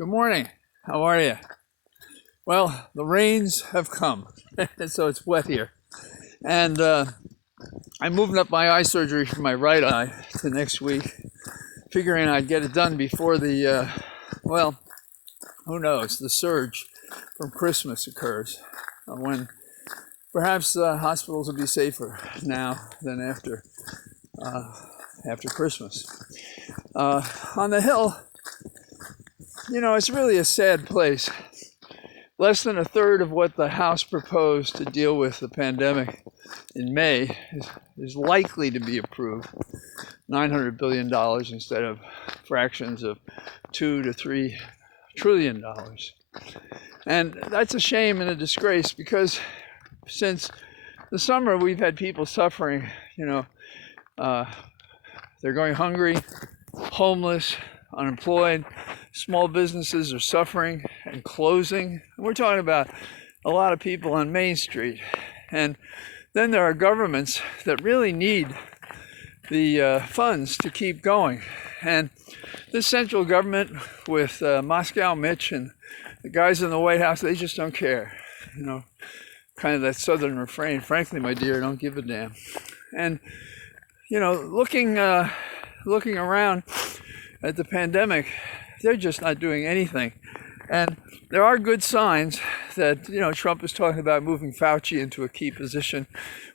Good morning. How are you? Well, the rains have come, so it's wet here. And I'm moving up my eye surgery from my right eye to next week, figuring I'd get it done before well, who knows, the surge from Christmas occurs, when perhaps hospitals will be safer now than after Christmas. On the Hill, it's really a sad place. Less than a third of what the House proposed to deal with the pandemic in May is likely to be approved. $900 billion instead of fractions of $2 to $3 trillion. And that's a shame and a disgrace, because since the summer we've had people suffering. They're going hungry, homeless, unemployed. Small businesses are suffering and closing. We're talking about a lot of people on Main Street. And then there are governments that really need the funds to keep going. And this central government with Moscow Mitch and the guys in the White House, they just don't care. Kind of that southern refrain, frankly, my dear, don't give a damn. And looking around at the pandemic, they're just not doing anything. And there are good signs that, Trump is talking about moving Fauci into a key position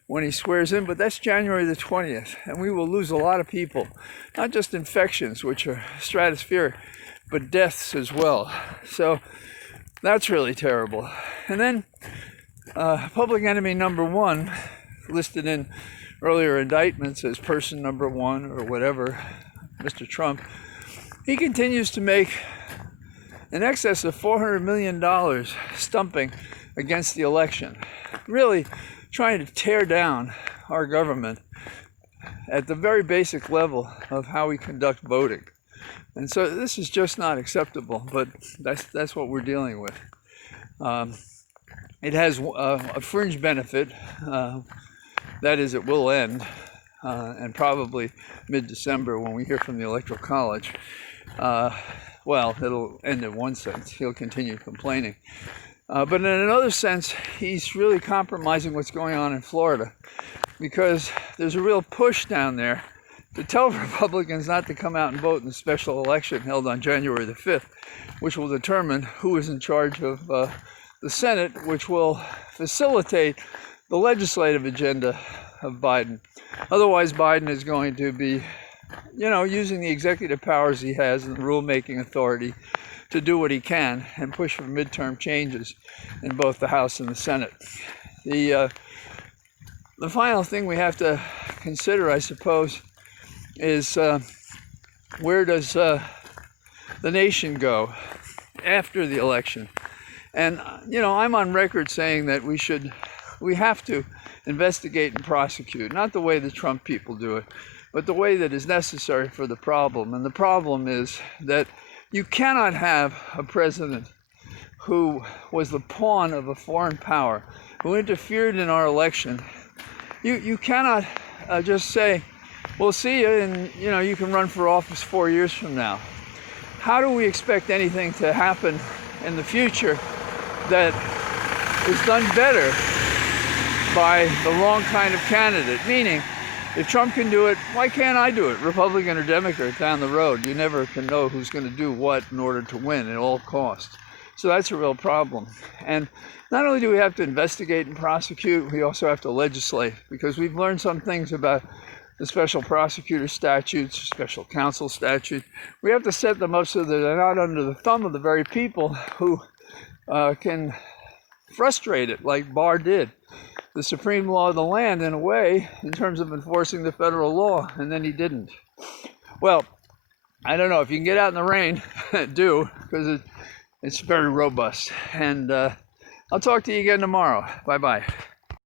when he swears in, but that's January the 20th, and we will lose a lot of people, not just infections, which are stratospheric, but deaths as well. So that's really terrible. And then public enemy number one, listed in earlier indictments as person number one or whatever, Mr. Trump, he continues to make in excess of $400 million stumping against the election, really trying to tear down our government at the very basic level of how we conduct voting. And so this is just not acceptable, but that's what we're dealing with. It has a fringe benefit, that is, it will end, and probably mid-December when we hear from the Electoral College. Well, it'll end in one sense. He'll continue complaining. But in another sense, he's really compromising what's going on in Florida, because there's a real push down there to tell Republicans not to come out and vote in the special election held on January the 5th, which will determine who is in charge of the Senate, which will facilitate the legislative agenda of Biden. Otherwise, Biden is going to be, using the executive powers he has and the rulemaking authority to do what he can and push for midterm changes in both the House and the Senate. The final thing we have to consider, I suppose, is where does the nation go after the election? And, I'm on record saying that we have to investigate and prosecute, not the way the Trump people do it, but the way that is necessary for the problem. And the problem is that you cannot have a president who was the pawn of a foreign power, who interfered in our election. You cannot just say, we'll see you, and you can run for office 4 years from now. How do we expect anything to happen in the future that is done better by the wrong kind of candidate? Meaning, if Trump can do it, why can't I do it? Republican or Democrat down the road. You never can know who's going to do what in order to win at all costs. So that's a real problem. And not only do we have to investigate and prosecute, we also have to legislate, because we've learned some things about the special prosecutor statutes, special counsel statute. We have to set them up so that they're not under the thumb of the very people who can frustrate it, like Barr did. The supreme law of the land, in a way, in terms of enforcing the federal law, and then he didn't. Well, I don't know. If you can get out in the rain, do, because it's very robust. And I'll talk to you again tomorrow. Bye-bye.